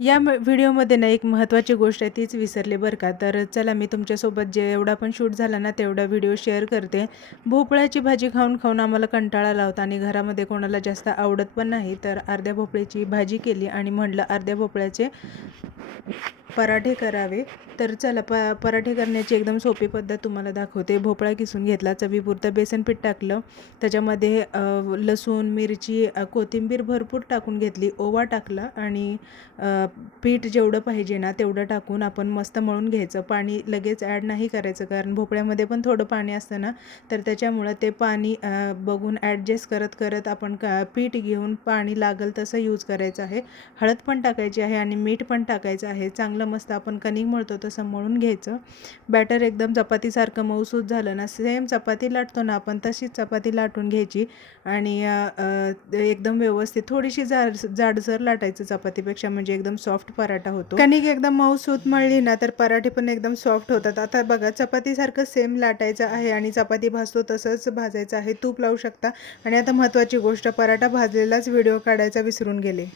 या व्हिडिओमध्ये ना एक महत्त्वाची गोष्ट आहे तीच विसरले बरं का. तर चला मी तुमच्यासोबत जेवढा पण शूट झाला ना तेवढा व्हिडिओ शेअर करते. भोपळ्याची भाजी खाऊन खाऊन आम्हाला कंटाळा आला होता आणि घरामध्ये कोणाला जास्त आवडत पण नाही. तर अर्ध्या भोपळ्याची भाजी केली आणि म्हटलं अर्ध्या भोपळ्याचे पराठे करावे. तर चला पराठे करण्याची एकदम सोपी पद्धत तुम्हाला दाखवते. भोपळा किसून घेतला, चवीपुरतं बेसन पीठ टाकलं, त्याच्यामध्ये लसूण, मिरची, कोथिंबीर भरपूर टाकून घेतली, ओवा टाकला आणि पीठ जेवढं पाहिजे ना तेवढं टाकून आपण मस्त मळून घ्यायचं. पाणी लगेच ॲड नाही करायचं, कारण भोपळ्यामध्ये पण थोडं पाणी असतं ना, तर त्याच्यामुळं ते पाणी बघून ॲडजस्ट करत करत आपण पीठ घेऊन पाणी लागेल तसं यूज करायचं आहे. हळद पण टाकायची आहे आणि मीठ पण टाकायचं आहे. चांगलं मस्त आपण कणिक मळतो तसं मळून घ्यायचं. बॅटर एकदम चपातीसारखं मऊसूत झालं ना, सेम चपाती लाटतो ना आपण तशीच चपाती लाटून घ्यायची आणि एकदम व्यवस्थित थोडीशी जाडसर लाटायचं चपातीपेक्षा, म्हणजे एकदम सॉफ्ट पराठा होतो. कणिक एकदम मऊसूत मळली ना तर पराठे पण एकदम सॉफ्ट होतात. आता बघा चपातीसारखं सेम लाटायचं आहे आणि चपाती भाजतो तसंच भाजायचं आहे. तूप लावू शकता. आणि आता महत्त्वाची गोष्ट, पराठा भाजलेलाच व्हिडिओ काढायचा विसरून गेले.